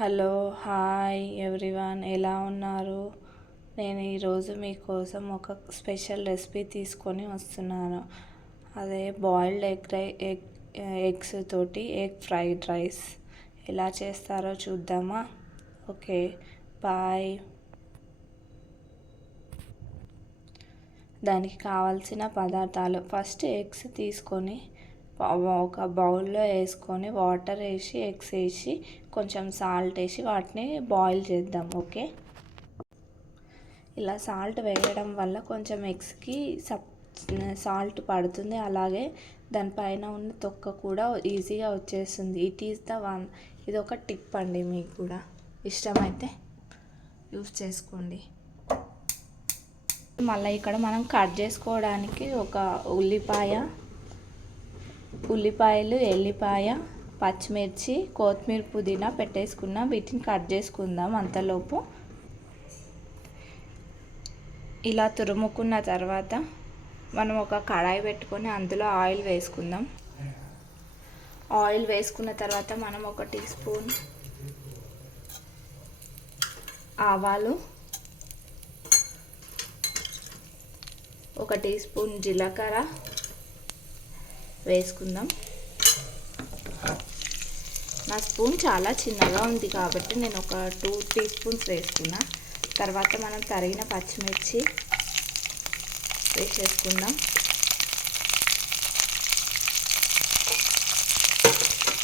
Hello hi everyone, ఎలా ఉన్నారు? నేను ఈరోజు మీకోసం ఒక స్పెషల్ రెసిపీ తీసుకొని వస్తున్నాను. అదే బాయిల్డ్ ఎగ్స్ తోటి ఎగ్ ఫ్రైడ్ రైస్. ఎలా చేస్తారో చూద్దామా? Okay, bye. దానికి కావాల్సిన పదార్థాలు: ఫస్ట్ ఎగ్స్ తీసుకొని ఒక బౌల్లో వేసుకొని వాటర్ వేసి ఎగ్స్ వేసి కొంచెం సాల్ట్ వేసి వాటిని బాయిల్ చేద్దాం. ఓకే, ఇలా సాల్ట్ వేయడం వల్ల కొంచెం ఎగ్స్కి సాల్ట్ పడుతుంది, అలాగే దానిపైన ఉన్న తొక్క కూడా ఈజీగా వచ్చేస్తుంది. ఇది ఒక టిప్ అండి, మీకు కూడా ఇష్టమైతే యూస్ చేసుకోండి. మళ్ళీ ఇక్కడ మనం కట్ చేసుకోవడానికి ఒక ఉల్లిపాయలు, ఎల్లిపాయ, పచ్చిమిర్చి, కొత్తిమీర, పుదీనా పెట్టేసుకున్నాం. వీటిని కట్ చేసుకుందాం. అంతలోపు ఇలా తురుముకున్న తర్వాత మనం ఒక కడాయి పెట్టుకొని అందులో ఆయిల్ వేసుకుందాం. ఆయిల్ వేసుకున్న తర్వాత మనం 1 టీ స్పూన్ ఆవాలు, 1 టీ స్పూన్ జీలకర్ర వేసుకుందాం. నా స్పూన్ చాలా చిన్నగా ఉంది కాబట్టి నేను ఒక 2 టీ స్పూన్స్ వేసుకున్నా. తర్వాత మనం తరిగిన పచ్చిమిర్చి వేసేసుకుందాం.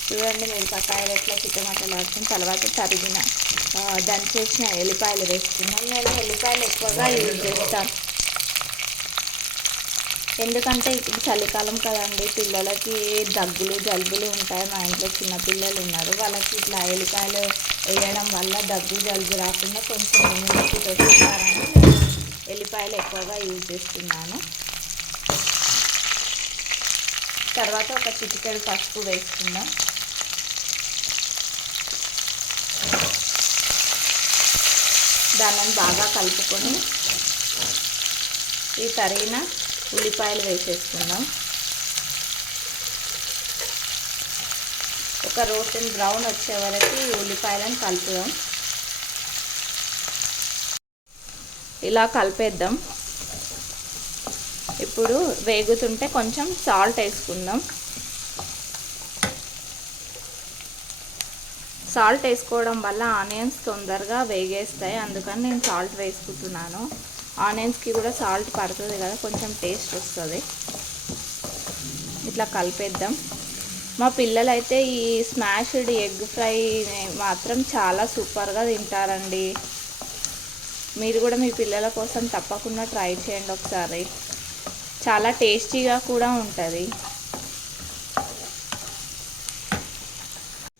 చూడండి, మిరపకాయలు ఎట్లా చిట్టమట్టలాడుతుంది. తర్వాత తరిగిన దంచేసిన ఎల్లిపాయలు వేసుకున్నాం. నేను ఎల్లిపాయలు ఎక్కువగా యూజ్ చేస్తాను, ఎందుకంటే ఇప్పుడు చలికాలం కదండి, పిల్లలకి దగ్గులు జలుబులు ఉంటాయి. మా ఇంట్లో చిన్నపిల్లలు ఉన్నారు, వాళ్ళకి ఇట్లా ఎల్లిపాయలు వేయడం వల్ల దగ్గు జలుబు రాకుండా కొంచెం ఇమ్యూనిటీ పెంచుతారని ఎల్లిపాయలు ఎక్కువగా యూజ్ చేస్తున్నాను. తర్వాత ఒక చిటికెడు పసుపు వేసుకుందాం. దాన్ని బాగా కలుపుకొని ఈ తరిగిన ఉల్లిపాయలు వేసేసుకుందాం. ఒక రోస్టెడ్ బ్రౌన్ వచ్చే వరకు ఈ ఉల్లిపాయలను కలుపుదాం. ఇలా కలిపేద్దాం. ఇప్పుడు వేగుతుంటే కొంచెం సాల్ట్ వేసుకుందాం. సాల్ట్ వేసుకోవడం వల్ల ఆనియన్స్ తొందరగా వేగేస్తాయి, అందుకని నేను సాల్ట్ వేసుకుంటున్నాను. ఆనియన్స్కి కూడా సాల్ట్ పడుతుంది కదా, కొంచెం టేస్ట్ వస్తుంది. ఇట్లా కలిపేద్దాం. మా పిల్లలైతే ఈ స్మాష్డ్ ఎగ్ ఫ్రై మాత్రం చాలా సూపర్గా తింటారండి. మీరు కూడా మీ పిల్లల కోసం తప్పకుండా ట్రై చేయండి ఒకసారి. చాలా టేస్టీగా కూడా ఉంటుంది.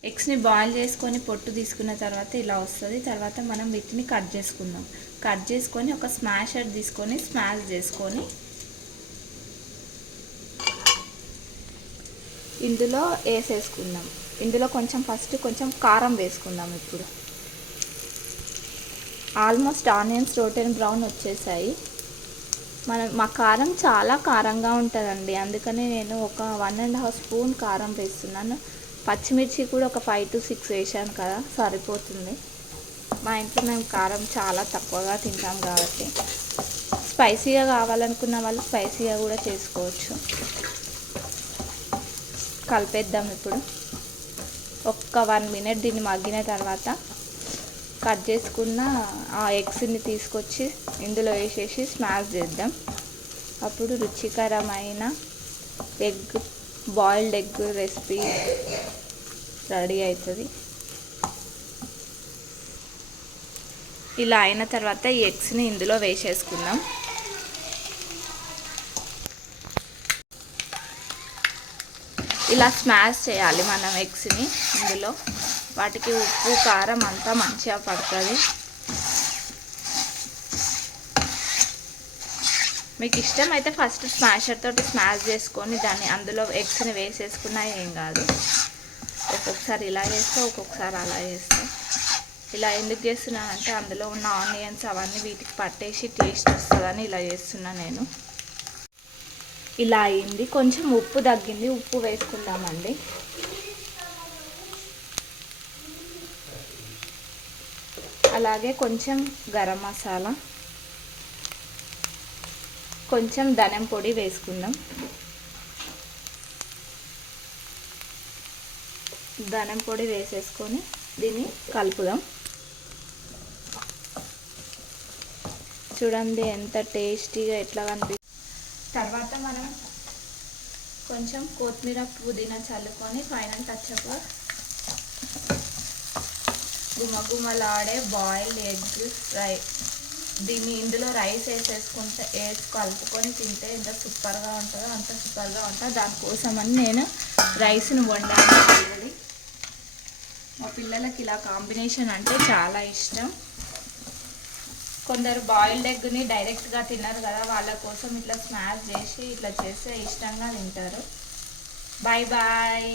ఎగ్స్ని బాయిల్ చేసుకొని పొట్టు తీసుకున్న తర్వాత ఇలా వస్తుంది. తర్వాత మనం వీటిని కట్ చేసుకొని ఒక స్మాషర్ తీసుకొని స్మాష్ చేసుకొని ఇందులో వేసేసుకుందాం. ఇందులో ఫస్ట్ కొంచెం కారం వేసుకుందాం. ఇప్పుడు ఆల్మోస్ట్ ఆనియన్స్ రోటెన్ బ్రౌన్ వచ్చేసాయి. మా కారం చాలా కారంగా ఉంటుందండి, అందుకని నేను ఒక 1.5 స్పూన్ కారం వేస్తున్నాను. పచ్చిమిర్చి కూడా ఒక 5 to 6 వేసాను కదా, సరిపోతుంది. మా ఇంట్లో మేము కారం చాలా తక్కువగా తింటాం కాబట్టి స్పైసీగా కావాలనుకున్న వాళ్ళు స్పైసీగా కూడా చేసుకోవచ్చు. కలిపేద్దాం. ఇప్పుడు ఒక్క 1 మినిట్ దీన్ని మగ్గిన తర్వాత కట్ చేసుకున్న ఆ ఎగ్స్ని తీసుకొచ్చి ఇందులో వేసేసి స్మాష్ చేద్దాం. అప్పుడు రుచికరమైన బాయిల్డ్ ఎగ్ రెసిపీ రెడీ అవుతుంది. ఇలా అయిన తర్వాత ఈ ఎగ్స్ని ఇందులో వేసేసుకుందాం. ఇలా స్మాష్ చేయాలి మనం ఎగ్స్ని. ఇందులో వాటికి ఉప్పు కారం అంతా మంచిగా పడుతుంది. మీకు ఇష్టమైతే ఫస్ట్ స్మాషర్ తోటి స్మాష్ చేసుకొని దాన్ని అందులో ఎగ్స్ని వేసేసుకున్నా ఏం కాదు. ఒక్కొక్కసారి ఇలా చేస్తే ఒక్కొక్కసారి అలా చేస్తే. ఇలా ఎందుకు చేస్తున్నానంటే అందులో ఉన్న ఆనియన్స్ అవన్నీ వీటికి పట్టేసి టేస్ట్ వస్తుందని ఇలా చేస్తున్నా నేను. ఇలా అయింది. కొంచెం ఉప్పు తగ్గింది, ఉప్పు వేసుకుందామండి. అలాగే కొంచెం గరం మసాలా, కొంచెం ధనియం పొడి వేసుకుందాం. ధనియం పొడి వేసేసుకొని దీన్ని కలుపుదాం. చూడండి ఎంత టేస్టీగా ఎట్లా కనిపిస్తుంది. తర్వాత మనం కొంచెం కొత్తిమీర పుదీనా చల్లుకొని పైన టచ్అప్గా గుమగుమలాడే బాయిల్డ్ ఎగ్ ఫ్రై, ఇందులో రైస్ వేసి కలుపుకొని తింటే ఎంత సూపర్గా ఉంటుందో అంత సూపర్గా ఉంటుంది. దానికోసమని నేను రైస్ని వండాను ఆల్రెడీ. మా పిల్లలకి ఇలా కాంబినేషన్ అంటే చాలా ఇష్టం. కొందరు బాయిల్డ్ ఎగ్ని డైరెక్ట్గా తిన్నారు కదా, వాళ్ళ కోసం ఇట్లా స్మాష్ చేసి ఇట్లా చేస్తే ఇష్టంగా తింటారు. Bye bye.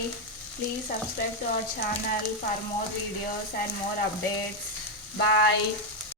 Please subscribe to our channel for more videos and more updates. Bye.